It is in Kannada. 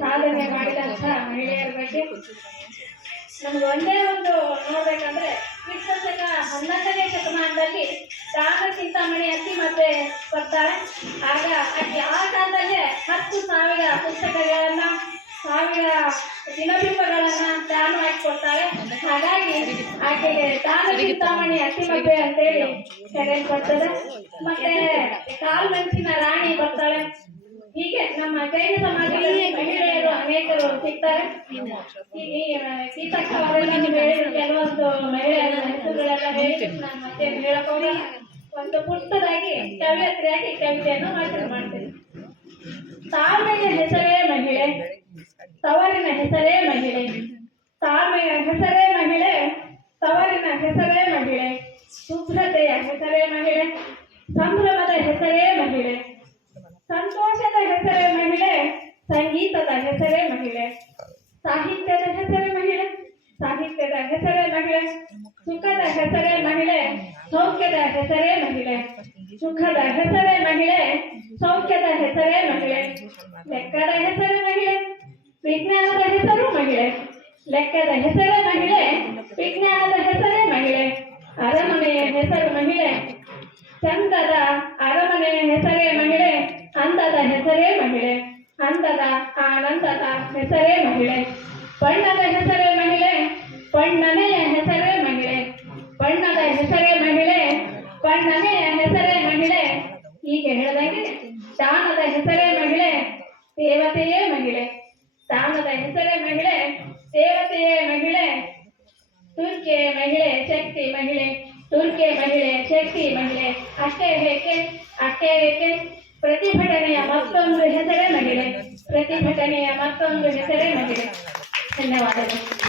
ಸಾಧನೆ ಮಾಡಿದಂಥ ಮಹಿಳೆಯರ ಬಗ್ಗೆ ನಮ್ಗೆ ಒಂದೇ ಒಂದು ನೋಡ್ಬೇಕಂದ್ರೆ ಕ್ರಿಸ್ತಶಕ 11ನೇ ಶತಮಾನದಲ್ಲಿ ರಾಮಚಿಂತಾಮಣಿ ಅತ್ತಿ ಮತ್ತೆ ಬರ್ತಾಳೆ. ಆಗ ಆಕೆ ಆ ಕಾಲದಲ್ಲೇ 10,000 ಪುಸ್ತಕಗಳನ್ನ 1000 ದಿನಬಿಂಬಗಳನ್ನ ದಾನ ಹಾಕಿಕೊಡ್ತಾಳೆ. ಹಾಗಾಗಿ ಆಕೆಗೆ ರಾಮಚಿಂತಾಮಣಿ ಅತ್ತಿ ಮದುವೆ ಅಂತೇಳಿ ಕರೆಯಲ್ಪಡ್ತದೆ. ಮತ್ತೆ ಕಾಲ್ಮೆಂಚಿನ ರಾಣಿ ಬರ್ತಾಳೆ. ಹೀಗೆ ನಮ್ಮ ಜೈನ ಸಮಾಜದಲ್ಲಿ ಮಹಿಳೆಯರು ಅನೇಕರು ಸಿಗ್ತಾರೆ. ಗೀತಕ್ಕ ಅವರೆಲ್ಲ ಕೆಲವೊಂದು ಮಹಿಳೆಯರ ಹೆಸರುಗಳೆಲ್ಲ ಹೇಳಿ ನಾನು ಮತ್ತೆ ಹೇಳಬಹುದು. ಒಂದು ಪುಟ್ಟದಾಗಿ ಕವಿಯತ್ರಿಯಾಗಿ ಕವಿತೆಯನ್ನು ವಾಚನ ಮಾಡ್ತೇನೆ. ತಾಳ್ಮೆಯ ಹೆಸರೇ ಮಹಿಳೆ, ತವರಿನ ಹೆಸರೇ ಮಹಿಳೆ. ತಾಳ್ಮೆಯ ಹೆಸರೇ ಮಹಿಳೆ, ತವರಿನ ಹೆಸರೇ ಮಹಿಳೆ. ಶುಭ್ರತೆಯ ಹೆಸರೇ ಮಹಿಳೆ, ಸಂಭ್ರಮದ ಹೆಸರೇ ಮಹಿಳೆ. ಸಂತೋಷದ ಹೆಸರೇ ಮಹಿಳೆ, ಸಂಗೀತದ ಹೆಸರೇ ಮಹಿಳೆ. ಸಾಹಿತ್ಯದ ಹೆಸರೇ ಮಹಿಳೆ, ಸಾಹಿತ್ಯದ ಹೆಸರೇ ಮಹಿಳೆ. ಸುಖದ ಹೆಸರೇ ಮಹಿಳೆ, ಸೌಖ್ಯದ ಹೆಸರೇ ಮಹಿಳೆ. ಸುಖದ ಹೆಸರೇ ಮಹಿಳೆ, ಸೌಖ್ಯದ ಹೆಸರೇ ಮಹಿಳೆ. ಲೆಕ್ಕದ ಹೆಸರೇ ಮಹಿಳೆ, ವಿಜ್ಞಾನದ ಹೆಸರು ಮಹಿಳೆ. ಲೆಕ್ಕದ ಹೆಸರೇ ಮಹಿಳೆ, ವಿಜ್ಞಾನದ ಹೆಸರೇ ಮಹಿಳೆ. ಅರಮನೆಯ ಹೆಸರು ಮಹಿಳೆ, ಚಂದದ ಅರಮನೆಯ ಹೆಸರೇ ಮಹಿಳೆ. ಅಂದದ ಹೆಸರೇ ಮಹಿಳೆ, ಅಂದದ ಆನಂದದ ಹೆಸರೇ ಮಹಿಳೆ. ಬಣ್ಣದ ಹೆಸರೇ ಮಹಿಳೆ, ಬಣ್ಣನೆಯ ಹೆಸರೇ ಮಹಿಳೆ. ಬಣ್ಣದ ಹೆಸರೇ ಮಹಿಳೆ, ಬಣ್ಣನೆಯ ಹೆಸರೇ ಮಹಿಳೆ. ಹೀಗೆ ಹೇಳಿದಂಗೆ ದಾನದ ಹೆಸರೇ ಮಹಿಳೆ, ದೇವತೆಯೇ ಮಹಿಳೆ. ದಾನದ ಹೆಸರೇ ಮಹಿಳೆ, ದೇವತೆಯೇ ಮಹಿಳೆ. ತುರ್ಕೆ ಮಹಿಳೆ, ಶಕ್ತಿ ಮಹಿಳೆ. ತುರ್ಕೆ ಮಹಿಳೆ, ಶಕ್ತಿ ಮಹಿಳೆ. ಅಷ್ಟೇ ಏಕೆ ಪ್ರತಿಭಟನೆಯ ಮತ್ತೊಂದು ಹೆಸರೇ ಮಹಿಳೆ. ಪ್ರತಿಭಟನೆಯ ಮತ್ತೊಂದು ಹೆಸರೇ ಮಹಿಳೆ. ಧನ್ಯವಾದಗಳು.